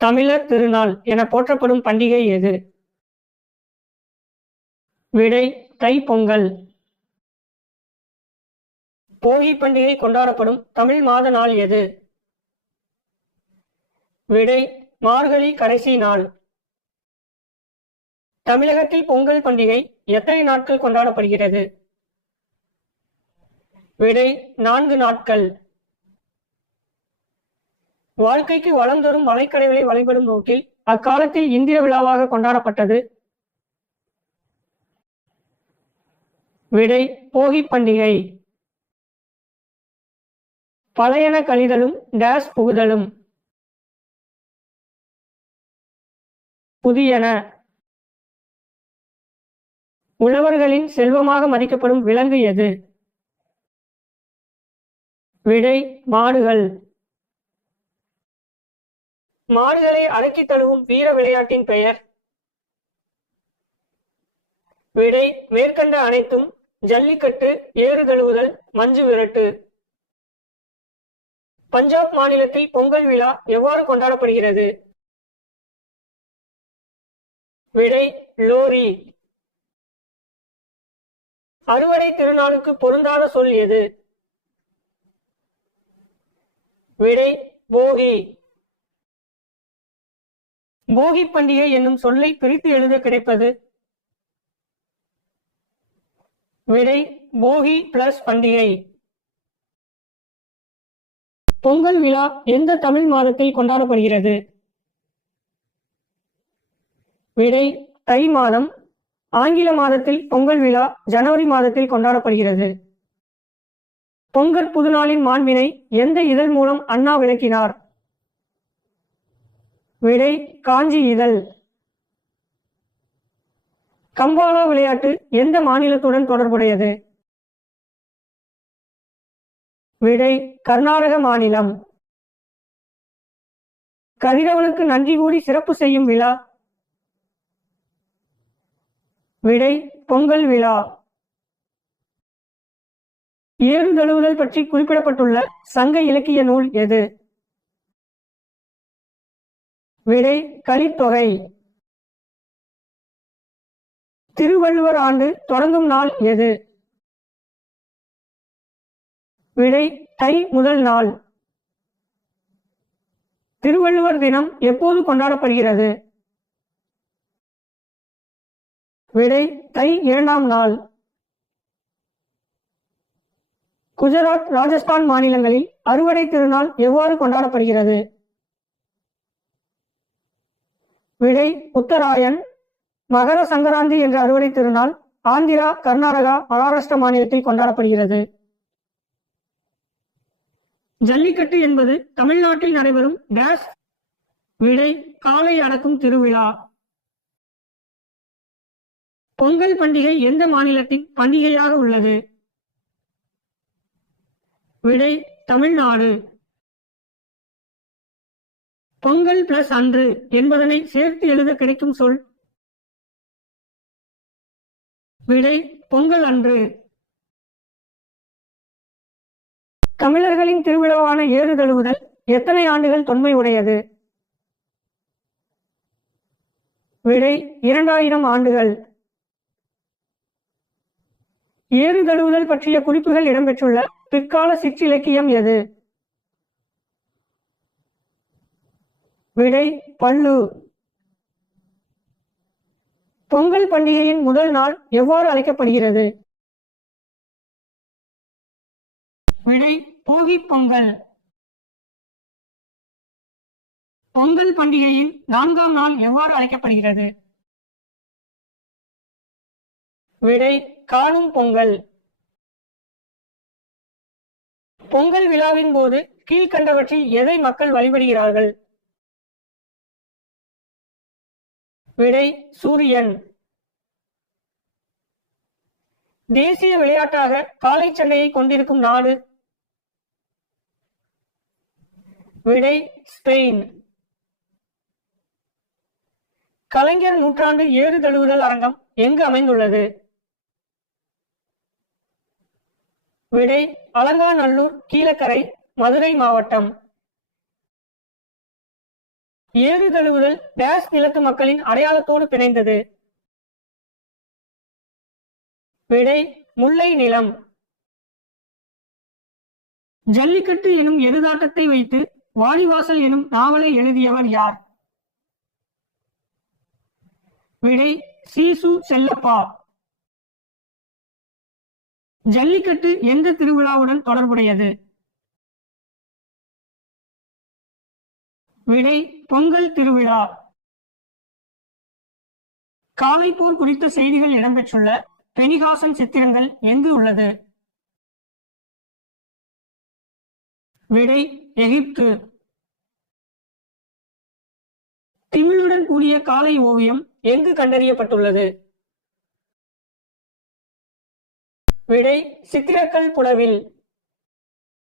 தமிழர் திருநாள் என போற்றப்படும் பண்டிகை எது? விடை தைப்பொங்கல். போகி பண்டிகை கொண்டாடப்படும் தமிழ் மாத நாள் எது? விடை மார்கழி கடைசி நாள். தமிழகத்தில் பொங்கல் பண்டிகை எத்தனை நாட்கள் கொண்டாடப்படுகிறது? விடை 4 நாட்கள். வாழ்க்கைக்கு வளம் தரும் மலைக்கடவுளை வழிபடும் நோக்கில் அக்காலத்தில் இந்திர விழாவாக கொண்டாடப்பட்டது. விடை போகி பண்டிகை. பழையன கழிதலும் டேஸ் புகுதலும். புதியன. உழவர்களின் செல்வமாக மதிக்கப்படும் விலங்கு எது? விடை மாடுகள். மாடுகளை அடக்கி தழுவும் வீர விளையாட்டின் பெயர்? விடை மேற்கண்ட அனைத்தும் ஜல்லிக்கட்டு, ஏறு தழுவுதல், மஞ்சு விரட்டு. பஞ்சாப் மாநிலத்தில் பொங்கல் விழா எவ்வாறு கொண்டாடப்படுகிறது? விடை லோரி. அறுவடை திருநாளுக்கு பொருந்தாத சொல் எது? விடை போகி. போகி பண்டிகை என்னும் சொல்லை பிரித்து எழுத கிடைப்பது? விடை போகி பிளஸ் பண்டிகை. பொங்கல் விழா எந்த தமிழ் மாதத்தில் கொண்டாடப்படுகிறது? விடை தை மாதம். ஆங்கில மாதத்தில் பொங்கல் விழா ஜனவரி மாதத்தில் கொண்டாடப்படுகிறது. பொங்கல் புதுநாளின் மாண்பினை எந்த இதழ் மூலம் அண்ணா விளக்கினார்? விடை காஞ்சி இதழ். கம்பாலா விளையாட்டு எந்த மாநிலத்துடன் தொடர்புடையது? விடை கர்நாடக மாநிலம். கதிரவனுக்கு நன்றி கூறி சிறப்பு செய்யும் விழா? விடை பொங்கல் விழா. ஏறு தழுவுதல் பற்றி குறிப்பிடப்பட்டுள்ள சங்க இலக்கிய நூல் எது? விடை கலித்தொகை. திருவள்ளுவர் ஆண்டு தொடங்கும் நாள் எது? விடை தை முதல் நாள். திருவள்ளுவர் தினம் எப்போது கொண்டாடப்படுகிறது? விடை தை 2ஆம் நாள். குஜராத், ராஜஸ்தான் மாநிலங்களில் அறுவடை திருநாள் எவ்வாறு கொண்டாடப்படுகிறது? விடை உத்தராயன். மகர சங்கராந்தி என்ற அறுவடை திருநாள் ஆந்திரா, கர்நாடகா, மகாராஷ்டிரா மாநிலத்தில் கொண்டாடப்படுகிறது. ஜல்லிக்கட்டு என்பது தமிழ்நாட்டில் நடைபெறும் டேஸ்? விடை காளை அடக்கும் திருவிழா. பொங்கல் பண்டிகை எந்த மாநிலத்தின் பண்டிகையாக உள்ளது? விடை தமிழ்நாடு. பொங்கல் பிளஸ் அன்று என்பதனை சேர்த்து எழுத கிடைக்கும் சொல்? விடை பொங்கல் அன்று. தமிழர்களின் திருவிழாவான ஏறு தழுவுதல் எத்தனை ஆண்டுகள் தொன்மை உடையது? விடை 2000 ஆண்டுகள். ஏறு தழுவுதல் பற்றிய குறிப்புகள் இடம்பெற்றுள்ள பிற்கால சிற்றிலக்கியம் எது? விடை பல்லு. பொங்கல் பண்டிகையின் முதல் நாள் எவ்வாறு அழைக்கப்படுகிறது? விடை போகி பொங்கல். பொங்கல் பண்டிகையின் 4ஆம் நாள் எவ்வாறு அழைக்கப்படுகிறது? விடை காணும் பொங்கல். பொங்கல் விழாவின் போது கீழ்கண்டவற்றில் எதை மக்கள் வழிபடுகிறார்கள்? விடை சூரியன். தேசிய விளையாட்டாக காளை சண்டையை கொண்டிருக்கும் நாடு? விடை ஸ்பெயின். கலைஞர் நூற்றாண்டு ஏறு தழுவுதல் அரங்கம் எங்கு அமைந்துள்ளது? விடை அலங்காநல்லூர், கீழக்கரை, மதுரை மாவட்டம். ஏறு தழுவுதல் டேஷ் நிலத்து மக்களின் அடையாளத்தோடு பிணைந்தது. விடை முல்லை நிலம். ஜல்லிக்கட்டு எனும் எருதாட்டத்தை வைத்து வாடிவாசல் எனும் நாவலை எழுதியவர் யார்? விடை சீசு செல்லப்பா. ஜல்லிக்கட்டு எந்த திருவிழாவுடன் தொடர்புடையது? விடை பொங்கல் திருவிழா. காளைப்போர் குறித்த செய்திகள் இடம்பெற்றுள்ள பெனிகாசன் சித்திரங்கள் எங்கு உள்ளது? விடை எகிப்து. திமிழுடன் கூடிய காளை ஓவியம் எங்கு கண்டறியப்பட்டுள்ளது? விடை சித்திரக்கல் புடவில்.